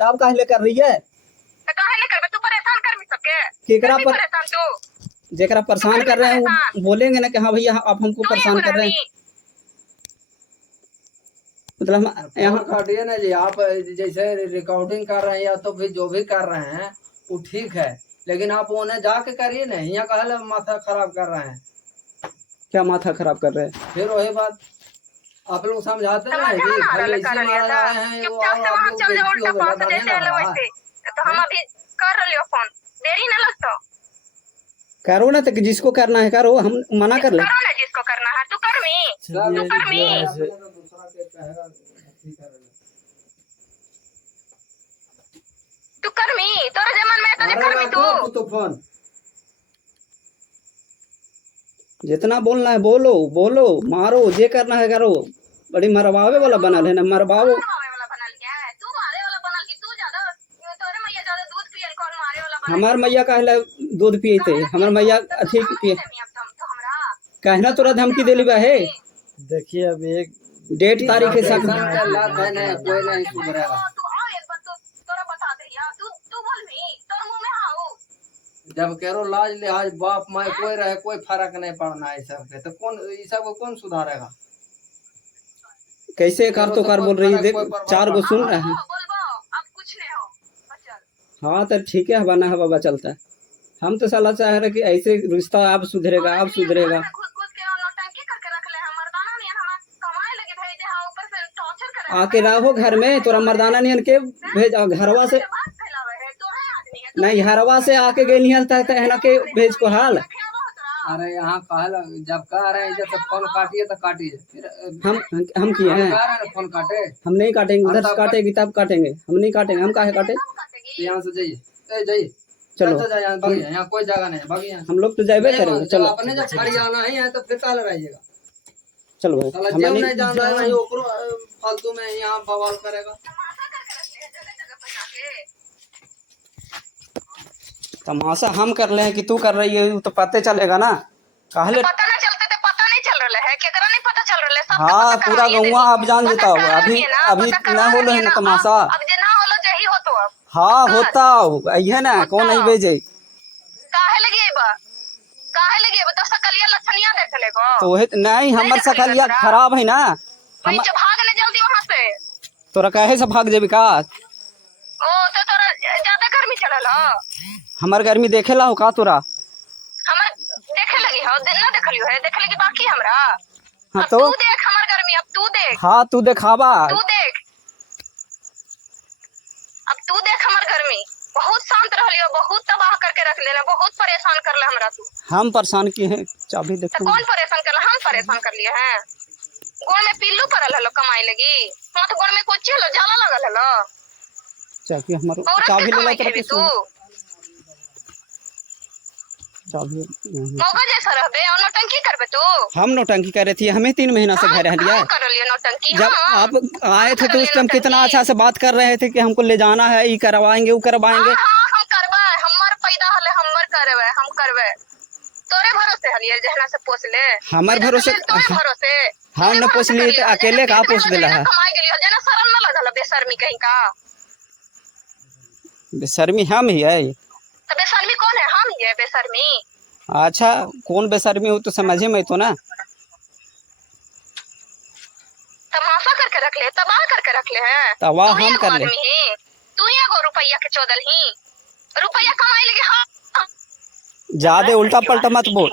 तब काहे कर रही है? तो काहे ले करबे? तू परेशान कर भी सके? केकरा कैसी पर परेशान तू? जेकरा परेशान कर रहे हैं वो बोलेंगे ना कि हाँ भैया आप हमको तू ही परेशान एगो कर रहे हैं। रहनी। मतलब फोन यहाँ काटिए ना जी। आप जैसे रिकॉर्डिंग कर रहे हैं या तो फिर जो भी कर रहे हैं वो ठीक है, लेकिन आप उन्हें जाके करिए ना। यहाँ कहले माथा खराब कर रहे हैं। क्या माथा खराब कर रहे हैं? फिर वही बात आप लोग समझाते ना समझ जी, ना खाली रहा ऐसे कर लिया मारा था। जा रहे हैं वो, चुपचाप और से आप वहां लोग चल जा बेइज्जती उल्टा हो गया, पास बढ़िया जैसे लग ले रहा है। वैसे। तो हम अभी कर लियो फोन, देरी न लगता। करो ना, तो जिसको करना है करो, हम मना कर ले। करो ना जिसको करना है। तू कर मी, तू कर मी। दूसरा के कहेगा ठीक है। तू कर मी, तोरे जमान में तो जे कर मी तू। तो फोन जितना बोलना है बोलो बोलो, मारो, जे करना है करो। बड़ी मरवावे वाला बना है ना, मरवाओ। मारे वाला बना लिया है तू, मारे वाला बना कि तू ज्यादा तोरे मैया ज्यादा दूध पियल कौन मारे वाला बना। हमार मैया कहला दूध पिए, हमार मैया अथी पिए। कहना तोरा धमकी देली बा है। देखिए अभी एक डेट तारीख के साथ लात है ना, कोई नहीं सुधरेगा। तू आ एक बार तो तोरा बता दे यार। तू बोल मी, तोर मुंह में हाउ। जब करो लाज लिहाज बाप माँ कोई रहे, कोई फर्क नहीं पड़ना है सब के। तो कौन ये सब को कौन सुधारेगा? कैसे कार तो कार बोल रही है, देख चार गो सुन रहे हैं। बोलबो अब कुछ नहीं हो बचल। हाँ तो ठीक है, बना है बाबा चलता है। हम तो साला चाह रहे कि ऐसे रिश्ता अब सुधरेगा, अब सुधरेगा। घुस घुस के नौटंकी करके रख ले। हम मर्दाना नहीं हम कमाए लगे भाई जे हां ऊपर से टॉर्चर करे। आके रहो घर में, तोरा मर्दाना नहीं के भेज घरवा से। बात फैलावे है तो है आदमी है। नहीं घरवा से आके गई नहीं है के भेज को हाल। अरे यहाँ कहला जब कह रहे हैं जब फोन काटिए तो काटिए। फिर हम किए हैं, कह रहे हैं फोन काटे। हम नहीं काटेंगे, उधर से काटेगी तब काटेंगे, हम नहीं काटेंगे। हम काहे काटे? यहाँ से जाइए, जाइए चलो यहाँ कोई जगह नहीं, भागी यहाँ। हम लोग तो जाए करेंगे। चलो अपने जब हरियाणा ही है तो फिर कहाँ रहिएगा? चलो साला हम जेब नहीं जान रहा है वही ऊपर फालतू में यहाँ बवाल करेगा। तमाशा हम कर रहे हैं कि तू कर रही है, तो पते चलेगा ना। कहले पता ना चलते तो पता नहीं चल रहा है, केकरा नहीं पता चल रहा है। सब हाँ पूरा गौवा अब जान देता होगा। अभी अभी ना होलो है ना तमाशा। अब जे ना होलो जही हो तो अब हाँ होता है ना, कौन नहीं भेजे। काहे लगी बा, काहे लगी बा? तो सकलिया लक्षणिया देख लेगो तो वही नहीं, हमर सकलिया खराब है ना। भाई जब भाग ले जल्दी वहां से। तोरा कहे से भाग जेबी का? ओ तो तोरा ज्यादा गर्मी चलल हो। हमार गर्मी देखे ला हो का तोरा? हमर देखे लगी हो, दिन ना देखलियो है, देखे लगी बाकी हमरा। हाँ अब तो तू देख हमर गर्मी, अब तू देख। हाँ तू देखावा, तू देख, अब तू देख हमर गर्मी। बहुत शांत रहलियो, बहुत तबाह करके रख लेना, बहुत परेशान करले हमरा तू। हम परेशान किए हैं। चाबी तो देखो। कौन परेशान करला? हम परेशान कर लिए हैं। गोड़ में पिल्लू पड़ल हलो कमाई लगी। हाथ गोड़ में कुछ हलो जाला लगल हलो। चाबी हमारे औरत चाबी के ले ला कमाई तेरा खेबी किसको? तू। चाबी मौका जैसा रहबे और नौटंकी करबे तू। हम नौटंकी कर रही थी, हमें 3 महीना से घर लिया है। कर लियो नौटंकी। जब हाँ आप आए थे तो उस टाइम कितना अच्छा से बात कर रहे थे कि हमको ले जाना है, ये करवाएंगे वो करवाएंगे। हाँ हम करबे, हमर पैदा हले हमर करबे, हम करबे। तोरे भरोसे हलिए जहना से पोस ले। हमार भरोसे तोरे भरोसे हम न पोस लिए तो अकेले का पोस देला है। कमाई गेलियो जना शर्म न लगल बेशर्मी कहीं का। बेशर्मी हम ही है। तो बेशर्मी कौन है? हम ही है बेशर्मी। अच्छा कौन बेशर्मी हो तो समझे मैं तो ना। तमाशा करके रख ले, तबाह करके रख ले है। तवा हम कर ले। तू ही एगो रुपया के चौदल ही रुपया कमाई लगे। हाँ ज्यादा उल्टा पलटा मत बोल।